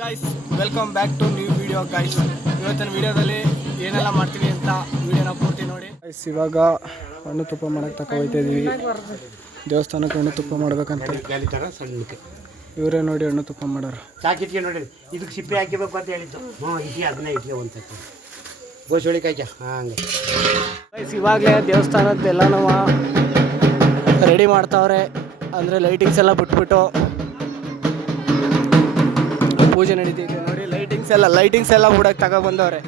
Guys, welcome back to new video guys. ಇವತ್ತಿನ ವಿಡಿಯೋದಲ್ಲಿ ಏನೆಲ್ಲ ಮಾಡ್ತೀವಿ ಅಂತ ವಿಡಿಯೋನ ಪೂರ್ತಿ ನೋಡಿ ಗೈಸ್. ಇವಾಗ ಹಣ್ಣು ತುಪ್ಪ ಮಾಡಕ್ಕೆ ತಕ ಹೋಗ್ತಾ ಇದೀವಿ. ದೇವಸ್ಥಾನಕ್ಕೆ ಹಣ್ಣು ತುಪ್ಪ ಮಾಡ್ಬೇಕಂತ ಇವರೇ ನೋಡಿ ಹಣ್ಣು ತುಪ್ಪ ಮಾಡೋರು. ಸಾಕಿಟ್ಕೊಂಡು ನೋಡಿ, ಇದಕ್ಕೆ ಸಿಪ್ಪೆ ಹಾಕಿಬೇಕು ಅಂತ ಹೇಳಿದ್ದು. ಇಟ್ಟಿ ಅದನ್ನೇ ಇಟ್ಲಿ ಒಂದು ಗೋಸೊಳಿ ಕಾಯ್ಕ ಹಂಗೆ ಗೈಸ್. ಇವಾಗಲೇ ದೇವಸ್ಥಾನದ್ದೆಲ್ಲನೂ ರೆಡಿ ಮಾಡ್ತಾವ್ರೆ. ಅಂದರೆ ಲೈಟಿಂಗ್ಸ್ ಎಲ್ಲ ಬಿಟ್ಬಿಟ್ಟು ಪೂಜೆ ನಡೀತಿದೆ ನೋಡಿ. ಲೈಟಿಂಗ್ಸ್ ಎಲ್ಲ ಬಿಡಕ್ಕೆ ತಗೊಬಂದವ್ರೆ.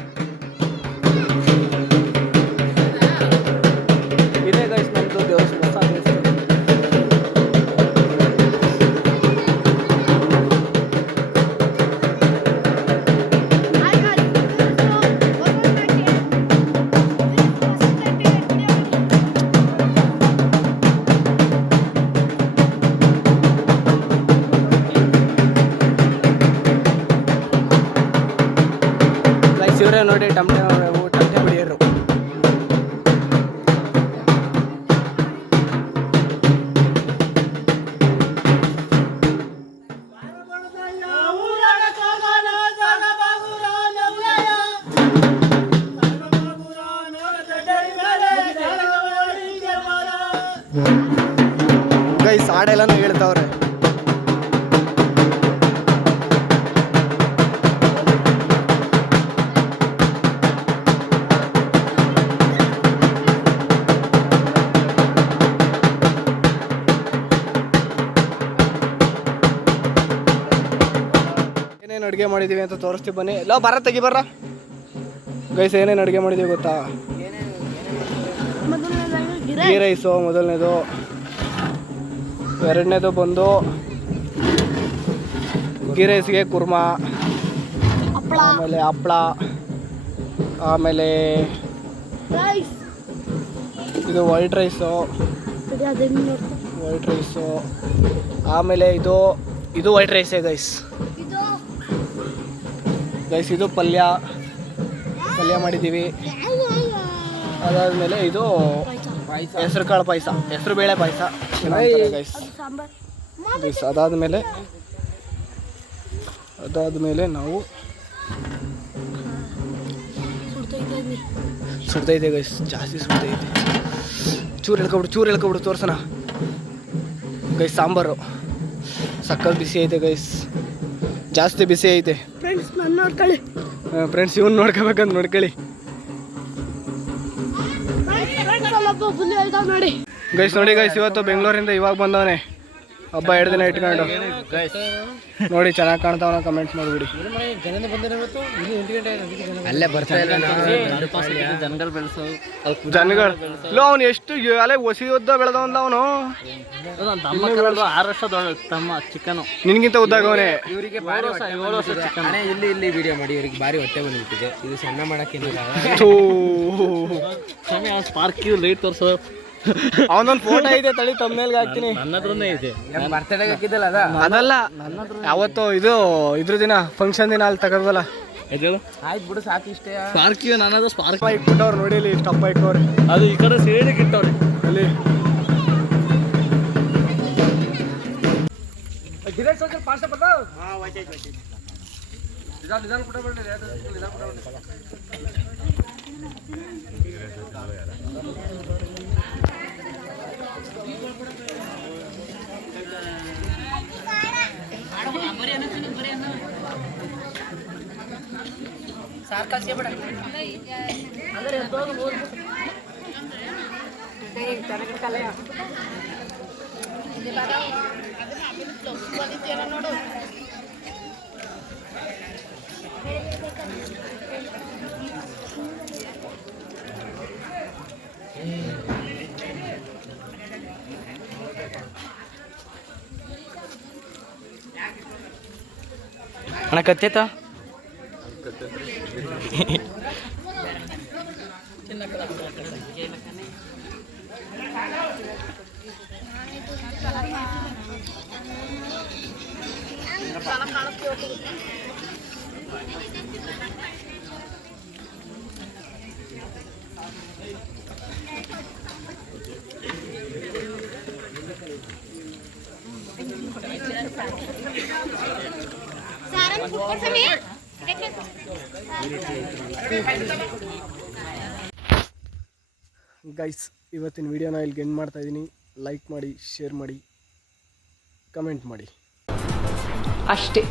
ಇದೇ ಗೈಸ್ ನಮ್ಮದು ದೇವಸ್ಥಾನ. ಇವರೇ ನೋಡಿ ಟಮಟೆ ಬಿಡಿಯರು. ಗೈಸ್ ಹಾಡೆಲ್ಲನೂ ಹೇಳ್ತಾವ್ರೆ. ಏನೇನು ಅಡುಗೆ ಮಾಡಿದ್ದೀವಿ ಅಂತ ತೋರಿಸ್ತೀವಿ ಬನ್ನಿ. ಬರ ತೆಗಿ ಬರ್ರ ಗೈಸ್. ಏನೇನು ಅಡುಗೆ ಮಾಡಿದ್ದೀವಿ ಗೊತ್ತಾ? ಗೀ ರೈಸು ಮೊದಲನೇದು, ಎರಡನೇದು ಬಂದು ಗೀ ರೈಸ್ಗೆ ಕುರ್ಮಾ, ಆಮೇಲೆ ಹಪ್ಪಳ, ಆಮೇಲೆ ಇದು ವೈಟ್ ರೈಸು, ಆಮೇಲೆ ಇದು ವೈಟ್ ರೈಸೇ ಗೈಸ್. ಇದು ಪಲ್ಯ ಮಾಡಿದ್ದೀವಿ. ಅದಾದಮೇಲೆ ಇದು ಹೆಸರು ಕಾಳು ಪಾಯಸ, ಹೆಸರು ಬೇಳೆ ಪಾಯಸ ಗೈಸ್. ಅದಾದಮೇಲೆ ನಾವು ಸುಡ್ತೈತೆ ಗೈಸ್, ಜಾಸ್ತಿ ಸುಡ್ತೈತೆ. ಚೂರು ಹೇಳ್ಕೊಬಿಡು ತೋರ್ಸೋಣ ಗೈಸ್. ಸಾಂಬಾರು ಸಕ್ಕತ್ ಬಿಸಿ ಐತೆ ಗೈಸ್, ಜಾಸ್ತಿ ಬಿಸಿ ಐತೆ ಫ್ರೆಂಡ್ಸ್. ನಾನು ನೋಡ್ಕೊಳ್ಳಿ ಫ್ರೆಂಡ್ಸ್, ಇವನು ನೋಡ್ಕೋಬೇಕಂತ ನೋಡ್ಕೊಳ್ಳಿ ಗೈಸ್. ನೋಡಿ ಗೈಸ್, ಇವತ್ತು ಬೆಂಗಳೂರಿಂದ ಇವಾಗ ಬಂದವನೇ. ಹಬ್ಬ 2 ದಿನ ಇಟ್ಕೊಂಡು ನೋಡಿ ಚೆನ್ನಾಗಿ ಕಾಣ್ತಾವನ. ಕಮೆಂಟ್ ಮಾಡಿಬಿಡಿ. ಅಲ್ಲೇ ಜನಗಳು ಅವನು ಎಷ್ಟು ಅಲ್ಲೇ ಹೊಸಿ ಉದ್ದ ಬೆಳೆದವಲ್ಲ ಅವನು. 6 ವರ್ಷ ತಮ್ಮ ಚಿಕ್ಕನು ನಿನ್ಗಿಂತ ಉದ್ದಾಗವನೇ. ಇವರಿಗೆ 7 ವರ್ಷ ಚಿಕ್ಕನ. ಇಲ್ಲಿ ವಿಡಿಯೋ ಮಾಡಿ ಇವರಿಗೆ ಭಾರಿ ಹೊಟ್ಟೆ ಬಂದ್ಬಿಟ್ಟಿದೆ. ಇದು ಸಣ್ಣ ಮಾಡಕ್ಕೆ ಸ್ಪಾರ್ಕಿ ಲೈಟ್ ತೋರ್ಸೋ. ಅವನೊಂದು ಫೋಟೋ ಇದೆ, ತಳಿ ತಮ್ಮನೇಲ್ಗೆ ಹಾಕ್ತೀನಿ. ನನ್ನ ಹತ್ರನೇ ಇದೆ. ಬರ್ತಡೇ ಹಾಕಿದ್ದಲ್ಲ ಅದಲ್ಲ, ಯಾವತ್ತು ಇದ್ರ ದಿನ ಫಂಕ್ಷನ್ ದಿನ ಅಲ್ಲಿ ತಗೋದಲ್ಲ. ಆಯ್ತು ಬಿಡು, ಸಾಕು ಇಷ್ಟೇ. ಸ್ಪಾರ್ಕಿ ನನ್ನದು ಸ್ಪಾರ್ಕ್ ಇಟ್ಬಿಟ್ಟವ್ರು ನೋಡಿ. ಇಲ್ಲಿ ಸ್ಟಪ್ಪ ಇಟ್ಟವ್ರೆ. ಅದು ಈ ಕಡೆ ಸೇಡಿಗೆ ಇಟ್ಟವ್ರೆ ಅಲ್ಲಿ. ಅಣ್ಣ ಕತ್ತೈತಾ? ಗೈಸ್ ಇವತ್ತಿನ ವಿಡಿಯೋನ ಇಲ್ಲಿಗೆ ಎಂಡ್ ಮಾಡ್ತಾ ಇದ್ದೀನಿ. ಲೈಕ್ ಮಾಡಿ, ಶೇರ್ ಮಾಡಿ, ಕಮೆಂಟ್ ಮಾಡಿ ಅಷ್ಟೇ.